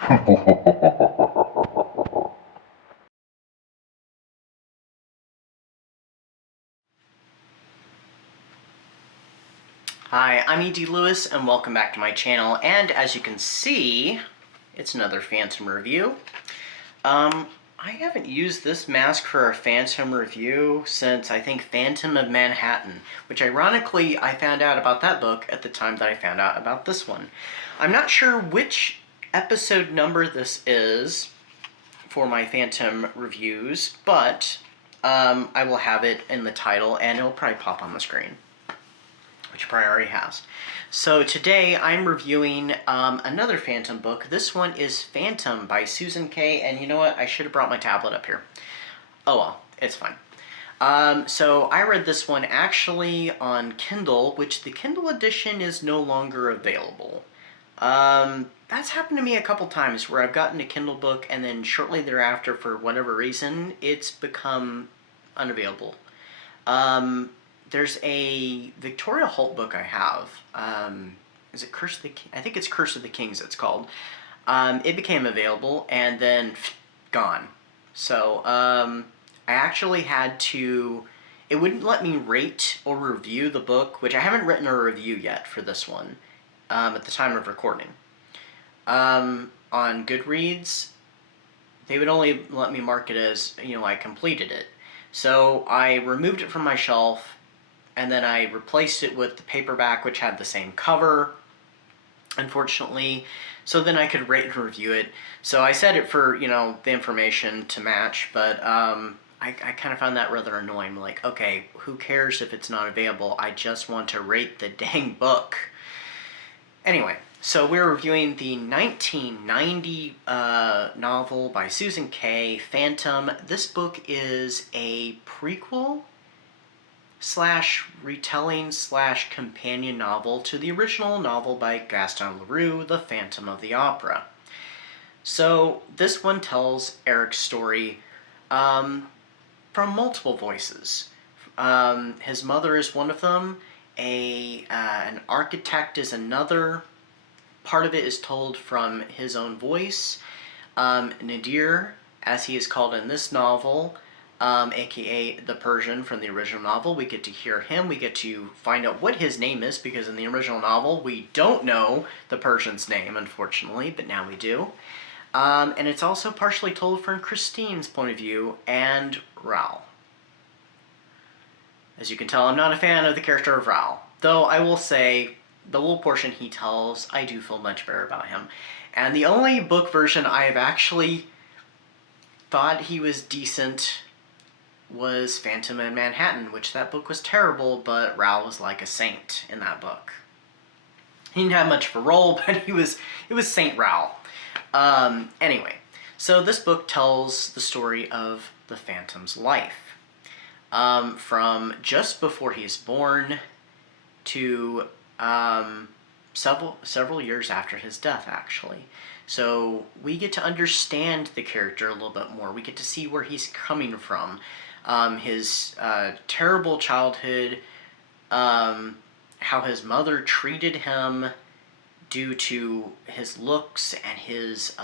Hi, I'm E.D. Lewis, and welcome back to my channel, and as you can see, it's another Phantom review. I haven't used this mask for a Phantom review since, I think, Phantom of Manhattan, which ironically, I found out about that book at the time that I found out about this one. I'm not sure which episode number this is for my Phantom reviews, but I will have it in the title, and it'll probably pop on the screen, which it probably already has. So today I'm reviewing another Phantom book. This one is Phantom by Susan Kay, and you know what? I should have brought my tablet up here. Oh well, it's fine. So I read this one actually on Kindle, which the Kindle edition is no longer available. That's happened to me a couple times where I've gotten a Kindle book and then shortly thereafter, for whatever reason, it's become unavailable. There's a Victoria Holt book I have. Is it Curse of the King? I think it's Curse of the Kings it's called. It became available and then gone. So I actually had to... It wouldn't let me rate or review the book, which I haven't written a review yet for this one at the time of recording. On Goodreads, they would only let me mark it as, I completed it. So I removed it from my shelf, and then I replaced it with the paperback, which had the same cover, unfortunately, so then I could rate and review it. So I set it for, the information to match, but I kind of found that rather annoying. Like, okay, who cares if it's not available? I just want to rate the dang book. Anyway, so we're reviewing the 1990 novel by Susan Kay, Phantom. This book is a prequel / retelling / companion novel to the original novel by Gaston Leroux, The Phantom of the Opera. So this one tells Eric's story from multiple voices. His mother is one of them, an architect is another. Part of it is told from his own voice. Nadir, as he is called in this novel, aka the Persian from the original novel. We get to hear him, we get to find out what his name is, because in the original novel we don't know the Persian's name, unfortunately, but now we do. And it's also partially told from Christine's point of view, and Raoul. As you can tell, I'm not a fan of the character of Raoul, though I will say the little portion he tells, I do feel much better about him. And the only book version I have actually thought he was decent was Phantom in Manhattan, which that book was terrible, but Raoul was like a saint in that book. He didn't have much of a role, but it was Saint Raoul. Anyway, so this book tells the story of the Phantom's life. From just before he's born to several years after his death, actually. So we get to understand the character a little bit more. We get to see where he's coming from. His terrible childhood, how his mother treated him due to his looks and his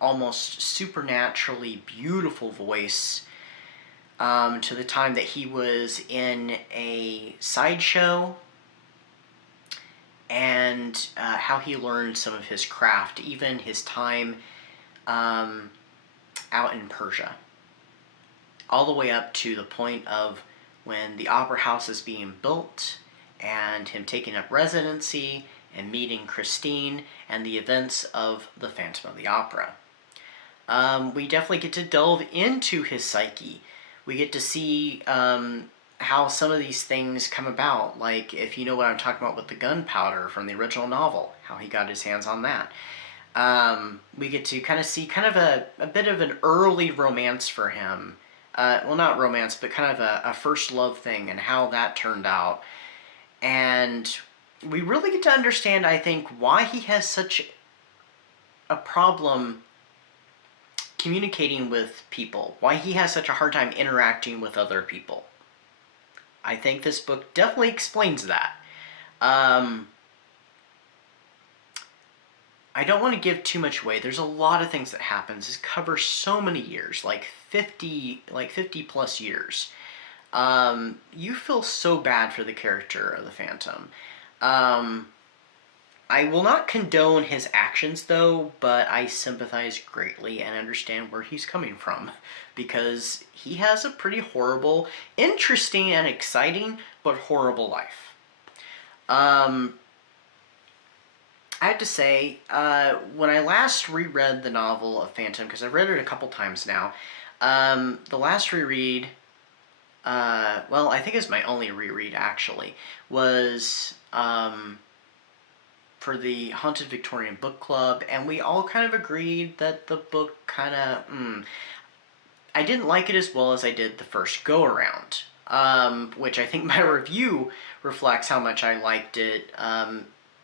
almost supernaturally beautiful voice, to the time that he was in a sideshow, and how he learned some of his craft, even his time out in Persia. All the way up to the point of when the opera house is being built, and him taking up residency, and meeting Christine, and the events of the Phantom of the Opera. We definitely get to delve into his psyche. We get to see how some of these things come about, like if you know what I'm talking about with the gunpowder from the original novel, how he got his hands on that. We get to kind of see a bit of an early romance for him. Well, not romance, but kind of a first love thing, and how that turned out. And we really get to understand, I think, why he has such a problem communicating with people, why he has such a hard time interacting with other people. I think this book definitely explains that. I don't want to give too much away. There's a lot of things that happens. This covers so many years, like 50 plus years. You feel so bad for the character of the Phantom. Um, I will not condone his actions though, but I sympathize greatly and understand where he's coming from because he has a pretty horrible, interesting and exciting, but horrible life. I have to say, when I last reread the novel of Phantom, because I've read it a couple times now, the last reread, well, I think it's my only reread actually, was for the Haunted Victorian Book Club, and we all kind of agreed that the book kind of, I didn't like it as well as I did the first go-around, which I think my review reflects how much I liked it.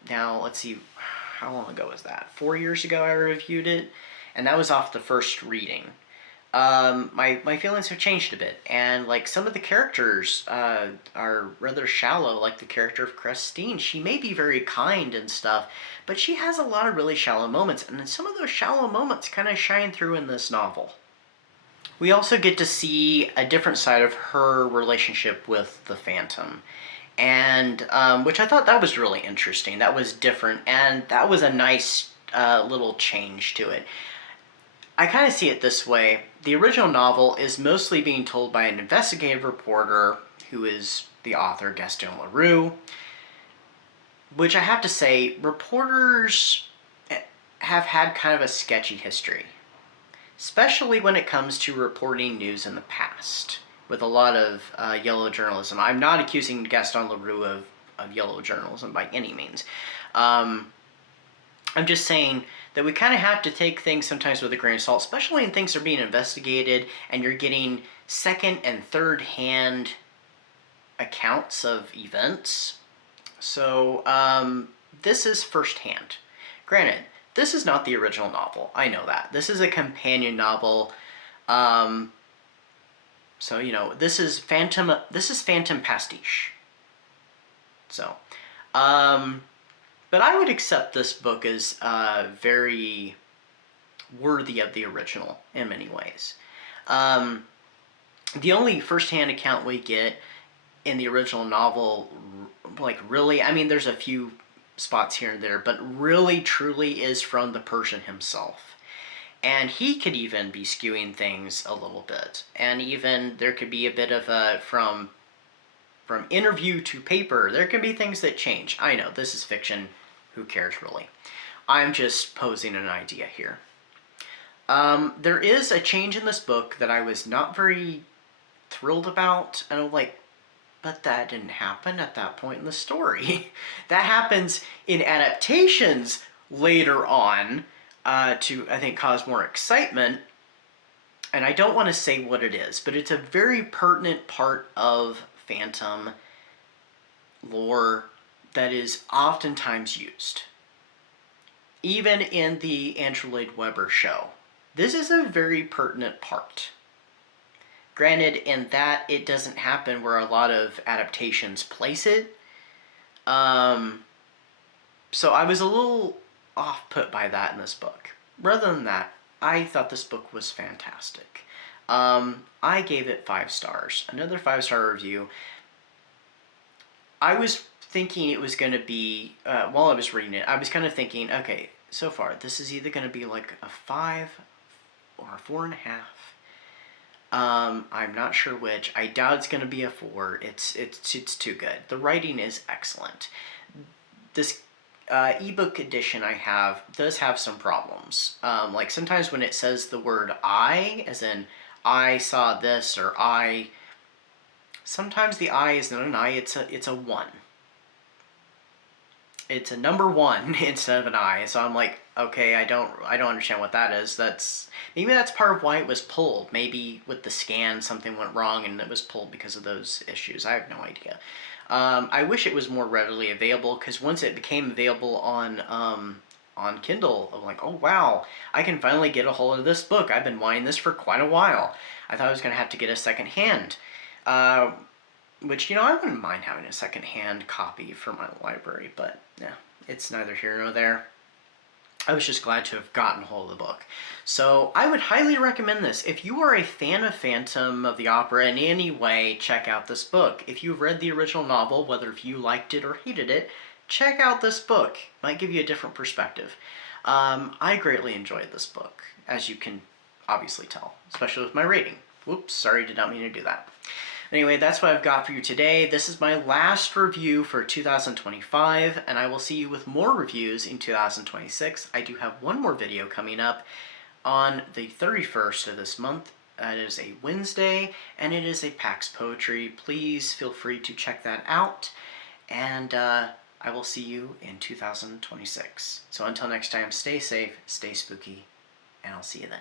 Now, let's see, how long ago was that? 4 years ago I reviewed it, and that was off the first reading. My feelings have changed a bit, and like some of the characters are rather shallow, like the character of Christine. She may be very kind and stuff, but she has a lot of really shallow moments, and some of those shallow moments kind of shine through in this novel. We also get to see a different side of her relationship with the Phantom, and which I thought that was really interesting. That was different, and that was a nice little change to it. I kind of see it this way. The original novel is mostly being told by an investigative reporter who is the author, Gaston Leroux, which I have to say, reporters have had kind of a sketchy history, especially when it comes to reporting news in the past, with a lot of yellow journalism. I'm not accusing Gaston Leroux of yellow journalism by any means. I'm just saying that we kind of have to take things sometimes with a grain of salt, especially when things are being investigated and you're getting second and third hand accounts of events. So this is firsthand. Granted, this is not the original novel. I know that. This is a companion novel. So, you know, this is Phantom pastiche. So, but I would accept this book as very worthy of the original in many ways. The only first-hand account we get in the original novel, like really, I mean, there's a few spots here and there, but really, truly is from the Persian himself. And he could even be skewing things a little bit. And even there could be a bit of a, from interview to paper, there can be things that change. I know, this is fiction. Who cares, really? I'm just posing an idea here. There is a change in this book that I was not very thrilled about. And I'm like, but that didn't happen at that point in the story. That happens in adaptations later on to, I think, cause more excitement. And I don't want to say what it is, but it's a very pertinent part of Phantom lore that is oftentimes used. Even in the Andrew Lloyd Webber show. This is a very pertinent part. Granted, in that it doesn't happen where a lot of adaptations place it. So I was a little off-put by that in this book. Rather than that, I thought this book was fantastic. I gave it 5 stars. Another 5-star review. I was thinking it was going to be, while I was reading it, I was kind of thinking, okay, so far, this is either going to be like a 5 or a 4.5. I'm not sure which. I doubt it's going to be a 4. It's too good. The writing is excellent. This ebook edition I have does have some problems. Like sometimes when it says the word I, as in I saw this or I, sometimes the I is not an I, it's a 1. It's a number 1 instead of an I. So I'm like, okay, I don't understand what that is. Maybe that's part of why it was pulled. Maybe with the scan something went wrong and it was pulled because of those issues. I have no idea. I wish it was more readily available, because once it became available on Kindle, I'm like, oh wow, I can finally get a hold of this book. I've been wanting this for quite a while. I thought I was going to have to get a second hand. Which, you know, I wouldn't mind having a second-hand copy for my library, but yeah, it's neither here nor there. I was just glad to have gotten hold of the book. So I would highly recommend this. If you are a fan of Phantom of the Opera in any way, check out this book. If you've read the original novel, whether if you liked it or hated it, check out this book. Might give you a different perspective. I greatly enjoyed this book, as you can obviously tell, especially with my rating. Whoops, sorry, did not mean to do that. Anyway, that's what I've got for you today. This is my last review for 2025, and I will see you with more reviews in 2026. I do have one more video coming up on the 31st of this month. It is a Wednesday, and it is a PAX Poetry. Please feel free to check that out, and I will see you in 2026. So until next time, stay safe, stay spooky, and I'll see you then.